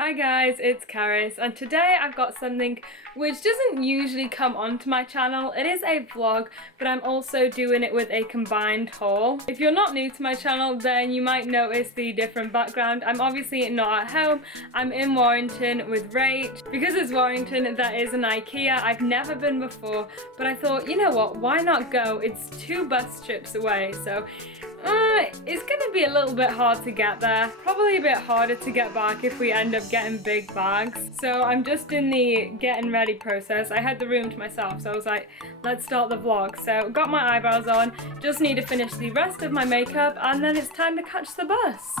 Hi guys, it's Cerys, and today I've got something which doesn't usually come onto my channel. It is a vlog, but I'm also doing it with a combined haul. If you're not new to my channel, then you might notice the different background. I'm obviously not at home, I'm in Warrington with Rach. Because it's Warrington, there is an IKEA. I've never been before, but I thought, you know what, why not go? It's 2 bus trips away, so it's gonna be a little bit hard to get there. Probably a bit harder to get back if we end up getting big bags. So I'm just in the getting ready process. I had the room to myself, so I was like, let's start the vlog. So got my eyebrows on, just need to finish the rest of my makeup, and then it's time to catch the bus.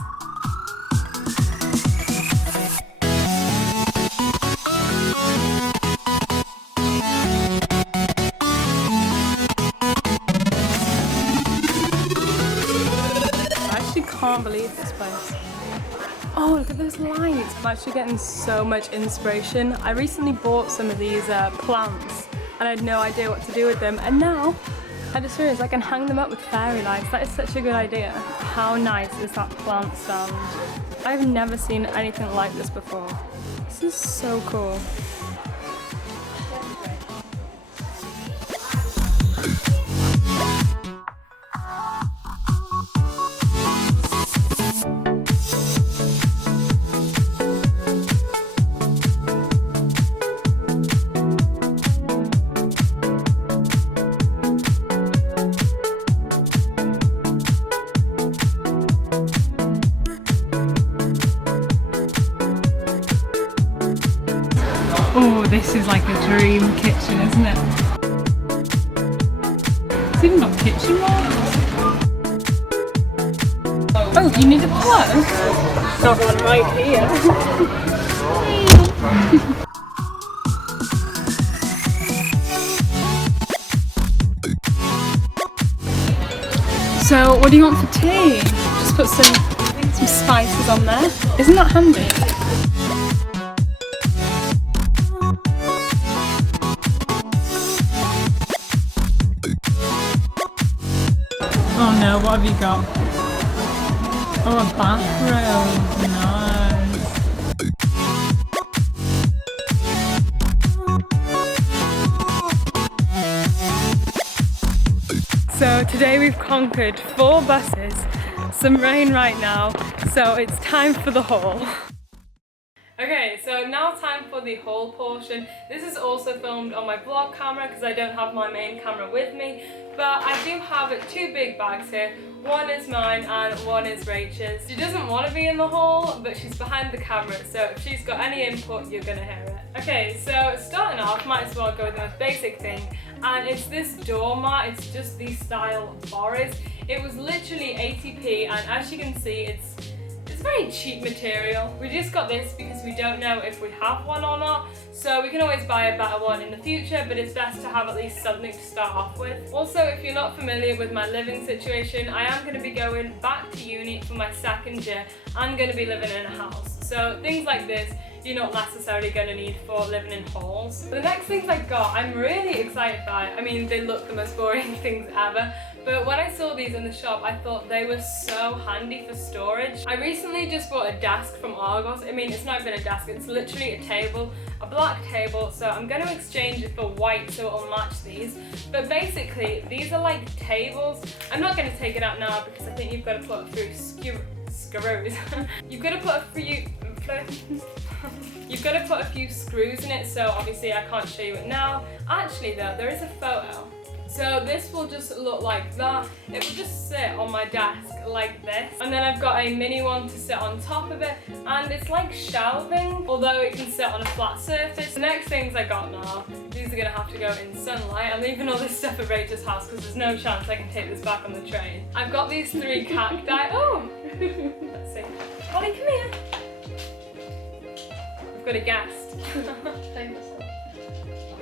I can't believe this place. Oh, look at those lights. I'm actually getting so much inspiration. I recently bought some of these plants and I had no idea what to do with them, and now I just realised I can hang them up with fairy lights. That is such a good idea. How nice is that plant stand? I've never seen anything like this before. This is so cool. Oh, this is like a dream kitchen, isn't it? It's even got kitchen rolls. Oh, you need a plug? Got one right here. So, what do you want for tea? Just put some spices on there. Isn't that handy? Oh no, what have you got? Oh, a bathrobe. Nice. So today we've conquered 4 buses, some rain right now, so it's time for the haul. Okay, so now time for the haul portion. This is also filmed on my vlog camera because I don't have my main camera with me, but I do have 2 big bags here. One is mine and one is Rachel's. She doesn't want to be in the haul, but she's behind the camera, so if she's got any input, you're gonna hear it. Okay, so starting off, might as well go with the most basic thing, and it's this doormat. It's just the style forest. It was literally 80p, and as you can see, it's very cheap material. We just got this because we don't know if we have one or not, so we can always buy a better one in the future, but it's best to have at least something to start off with. Also, if you're not familiar with my living situation, I am going to be going back to uni for my 2nd year. I'm going to be living in a house, so things like this you're not necessarily going to need for living in halls. The next things I got, I'm really excited by. I mean, they look the most boring things ever, but when I saw these in the shop, I thought they were so handy for storage. I recently just bought a desk from Argos. I mean, it's not even a desk, it's literally a table, a black table, so I'm going to exchange it for white so it'll match these. But basically, these are like tables. I'm not going to take it out now because I think you've got to put a few screws. You've got to put a few... You've got to put a few screws in it, so obviously I can't show you it now. Actually though, there is a photo. So this will just look like that. It will just sit on my desk like this. And then I've got a mini one to sit on top of it. And it's like shelving, although it can sit on a flat surface. The next things I got now, these are gonna have to go in sunlight. I'm leaving all this stuff at Rachel's house because there's no chance I can take this back on the train. I've got these 3 cacti. Oh! Let's see. Ollie, come here. I've got a guest.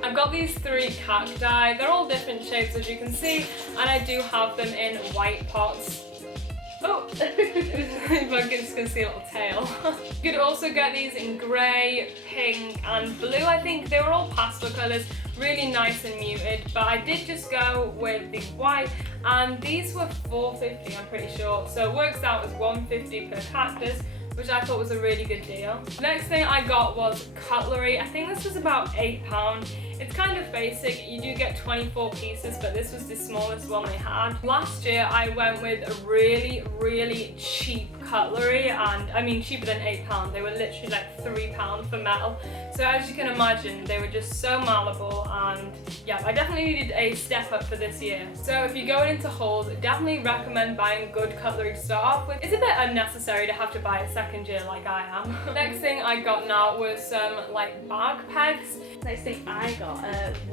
I've got these 3 cacti. They're all different shapes as you can see, and I do have them in white pots. Oh, if I just can see a little tail. You could also get these in grey, pink and blue. I think they were all pastel colours, really nice and muted, but I did just go with the white, and these were $4.50 I'm pretty sure, so it works out as $1.50 per cactus, which I thought was a really good deal. The next thing I got was cutlery. I think this was about £8. It's kind of basic. You do get 24 pieces, but this was the smallest one they had. Last year I went with a really cheap cutlery, and I mean cheaper than £8. They were literally like £3 for metal. So as you can imagine, they were just so malleable, and yeah, I definitely needed a step up for this year. So if you're going into hauls, definitely recommend buying good cutlery to start off with. It's a bit unnecessary to have to buy it second year like I am. Next thing I got now was some like bag pegs. Next thing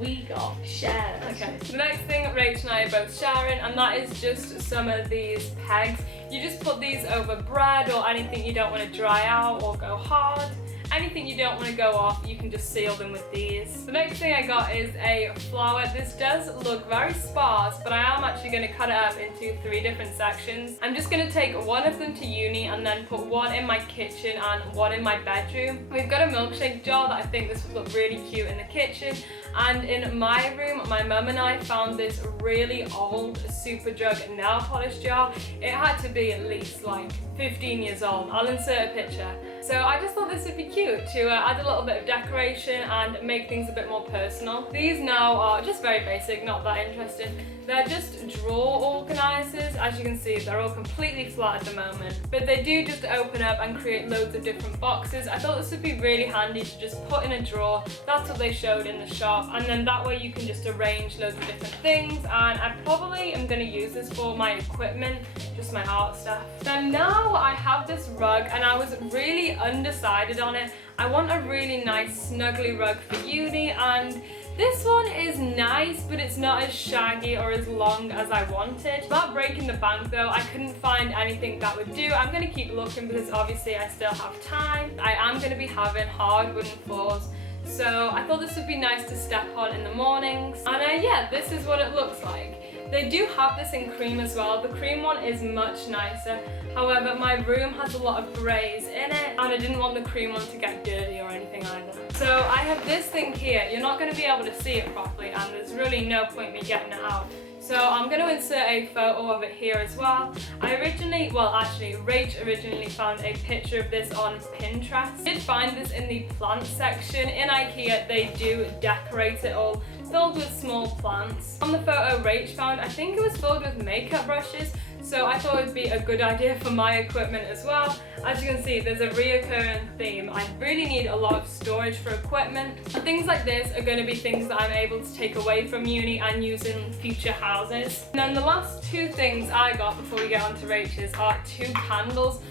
we got shared. Okay. The next thing Rach and I are both sharing, and that is just some of these pegs. You just put these over bread or anything you don't want to dry out or go hard. Anything you don't want to go off, you can just seal them with these. The next thing I got is a flower. This does look very sparse, but I am actually going to cut it up into 3 different sections. I'm just going to take one of them to uni and then put one in my kitchen and one in my bedroom. We've got a milkshake jar that I think this would look really cute in the kitchen. And in my room, my mum and I found this really old Superdrug nail polish jar. It had to be at least like 15 years old. I'll insert a picture. So I just thought this would be cute to add a little bit of decoration and make things a bit more personal. These now are just very basic, not that interesting. They're just drawer organisers. As you can see, they're all completely flat at the moment, but they do just open up and create loads of different boxes. I thought this would be really handy to just put in a drawer. That's what they showed in the shop, and then that way you can just arrange loads of different things. And I probably am going to use this for my equipment, just my art stuff. So now I have this rug, and I was really undecided on it. I want a really nice snuggly rug for uni, and this one is nice, but it's not as shaggy or as long as I wanted. Without breaking the bank though, I couldn't find anything that would do. I'm going to keep looking because obviously I still have time. I am going to be having hard wooden floors, so I thought this would be nice to step on in the mornings. And yeah, this is what it looks like. They do have this in cream as well. The cream one is much nicer. However, my room has a lot of greys in it, and I didn't want the cream one to get dirty or anything either. So I have this thing here. You're not going to be able to see it properly, and there's really no point me getting it out. So I'm going to insert a photo of it here as well. Rach originally found a picture of this on Pinterest. I did find this in the plant section. In IKEA, they do decorate it all, filled with small plants. On the photo Rach found, I think it was filled with makeup brushes, so I thought it would be a good idea for my equipment as well. As you can see, there's a reoccurring theme. I really need a lot of storage for equipment. And things like this are going to be things that I'm able to take away from uni and use in future houses. And then the last 2 things I got before we get on to Rach's are 2 candles.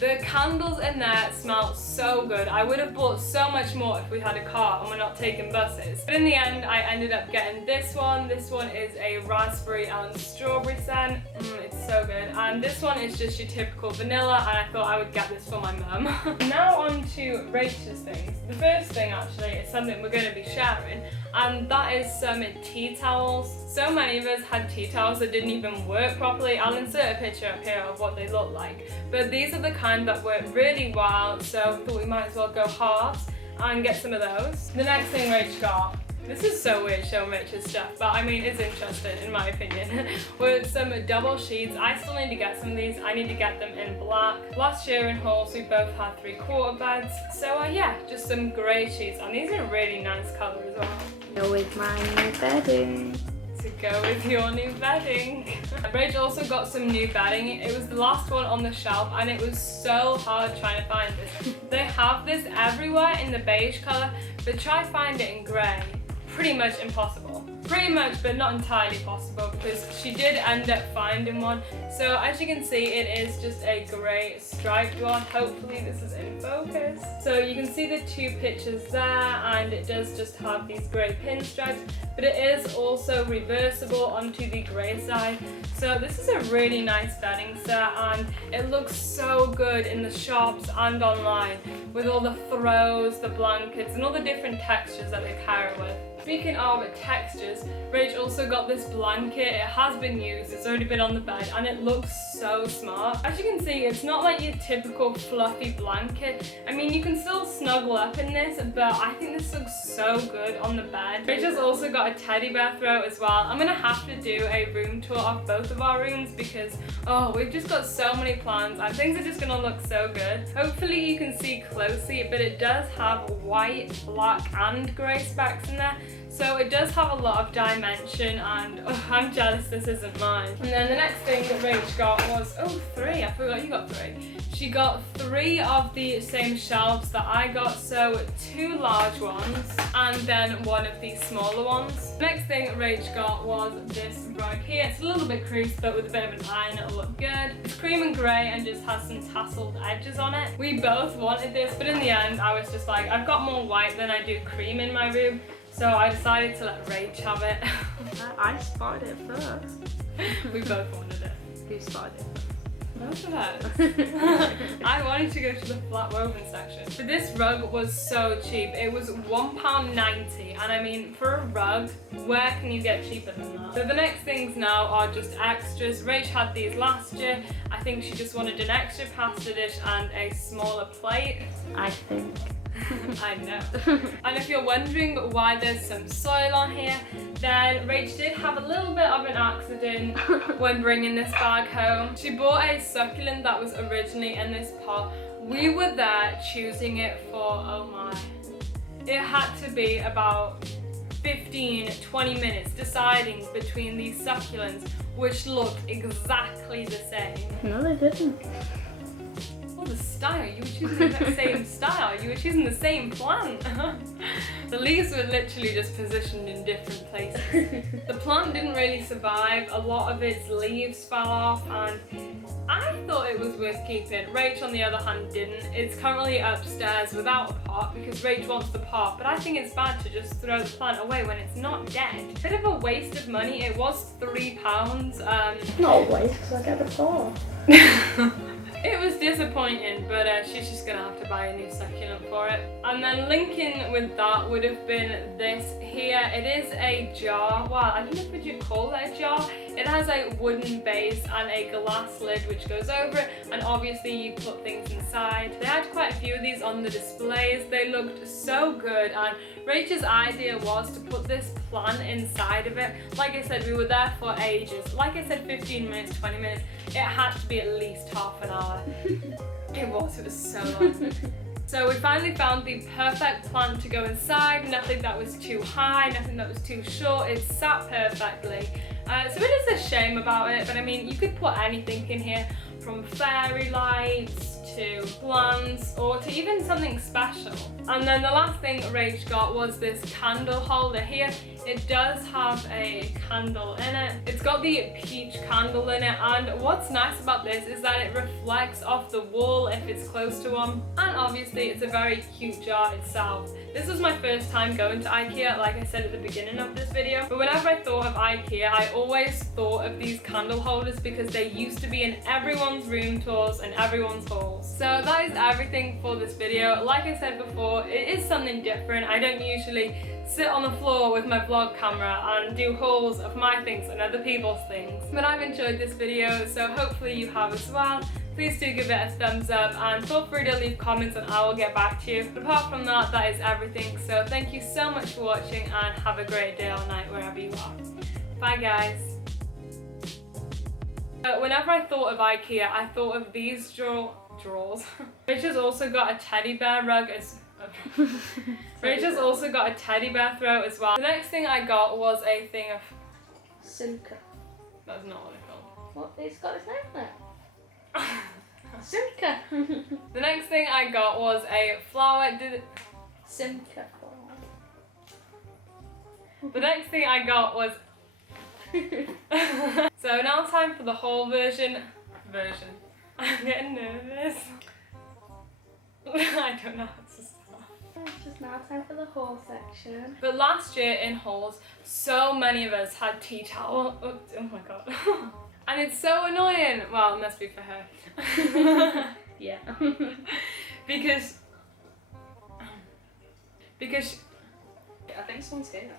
The candles in there smell so good. I would have bought so much more if we had a car and we're not taking buses. But in the end, I ended up getting this one. This one is a raspberry and strawberry scent. It's so good. And this one is just your typical vanilla, and I thought I would get this for my mum. Now on to Rachel's things. The first thing actually is something we're going to be sharing, and that is some tea towels. So many of us had tea towels that didn't even work properly. I'll insert a picture up here of what they look like. But these are the kind that work really well, so we thought we might as well go halves and get some of those. The next thing Rach got, this is so weird showing Rachel's stuff, but I mean it's interesting in my opinion, were some double sheets. I still need to get some of these. I need to get them in black. Last year in hauls we both had 3/4 beds, so yeah, just some grey sheets, and these are a really nice colour as well. Go with my new bedding. To go with your new bedding. Rachel also got some new bedding. It was the last one on the shelf, and it was so hard trying to find this. They have this everywhere in the beige colour, but try find it in grey. Pretty much impossible. Pretty much, but not entirely possible, because she did end up finding one. So as you can see, it is just a grey striped one. Hopefully this is in focus. So you can see the 2 pictures there, and it does just have these grey pinstripes, but it is also reversible onto the grey side. So this is a really nice bedding set, and it looks so good in the shops and online with all the throws, the blankets, and all the different textures that they pair it with. Speaking of textures, Rach also got this blanket. it has been used, it's already been on the bed, and it looks so smart. As you can see, it's not like your typical fluffy blanket. I mean, you can still snuggle up in this, but I think this looks so good on the bed. Rachel's also got a teddy bear throw as well. I'm gonna have to do a room tour of both of our rooms because, oh, we've just got so many plans and things are just gonna look so good. Hopefully you can see closely, but it does have white, black, and grey specs in there. So it does have a lot of dimension, and I'm jealous this isn't mine. And then the next thing that Rach got was, oh, 3, I forgot you got 3. She got 3 of the same shelves that I got, so 2 large ones and then 1 of these smaller ones. The next thing Rach got was this rug here. It's a little bit creased, but with a bit of an iron it'll look good. It's cream and grey and just has some tasseled edges on it. We both wanted this, but in the end I was just like, I've got more white than I do cream in my room. So I decided to let Rach have it. I spotted it first. We both wanted it. Who spotted it first? Both of us. I wanted to go to the flat woven section. But this rug was so cheap. It was £1.90, and I mean, for a rug, where can you get cheaper than that? So the next things now are just extras. Rach had these last year. I think she just wanted an extra pasta dish and a smaller plate. I think. I know. And if you're wondering why there's some soil on here, then Rach did have a little bit of an accident when bringing this bag home. She bought a succulent that was originally in this pot. We were there choosing it for, oh my, it had to be about 15-20 minutes deciding between these succulents, which looked exactly the same. No, they didn't. The style, you were choosing the exact same style, you were choosing the same plant. The leaves were literally just positioned in different places. The plant didn't really survive, a lot of its leaves fell off, and I thought it was worth keeping. Rach on the other hand didn't. It's currently upstairs without a pot because Rach wants the pot, but I think it's bad to just throw the plant away when it's not dead. Bit of a waste of money. It was £3. Not a waste because I get the pot. It was disappointing, but she's just gonna have to buy a new succulent for it. And then linking with that would have been this here. It is a jar. Well, I don't know if you'd call it a jar. It has a wooden base and a glass lid which goes over it, and obviously you put things inside. They had quite a few of these on the displays. They looked so good, and Rachel's idea was to put this plant inside of it. Like I said, we were there for ages. Like I said, 15 minutes, 20 minutes. It had to be at least half an hour. It was so long. So we finally found the perfect plant to go inside. Nothing that was too high, nothing that was too short. It sat perfectly. So it is a shame about it, but I mean, you could put anything in here, from fairy lights to plants or to even something special. And then the last thing Rach got was this candle holder here. It does have a candle in it. It's got the peach candle in it, and what's nice about this is that it reflects off the wall if it's close to one. And obviously it's a very cute jar itself. This was my first time going to IKEA, like I said at the beginning of this video. But whenever I thought of IKEA, I always thought of these candle holders because they used to be in everyone's room tours and everyone's hauls. So that is everything for this video. Like I said before, it is something different. I don't usually sit on the floor with my vlog camera and do hauls of my things and other people's things. But I've enjoyed this video, so hopefully you have as well. Please do give it a thumbs up and feel free to leave comments and I will get back to you. But apart from that, that is everything. So thank you so much for watching and have a great day or night wherever you are. Bye guys. Whenever I thought of IKEA, I thought of these drawers. Rachel's also got a teddy bear rug as Rachel's also got a teddy bear throw as well. The next thing I got was a thing of Simca. That's not what it's called. What? It's got its name on it. Simca. The next thing I got was a flower. Simca. The next thing I got was so now time for the whole version. I'm getting nervous. I don't know how to start. It's just now time for the haul section. But last year in hauls, so many of us had tea towel. Oh my god. And it's so annoying. Well, it must be for her. Yeah. because I think someone's here.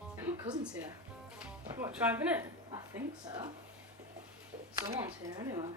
I think my cousin's here. What, driving it? I think so. Someone's here anyway.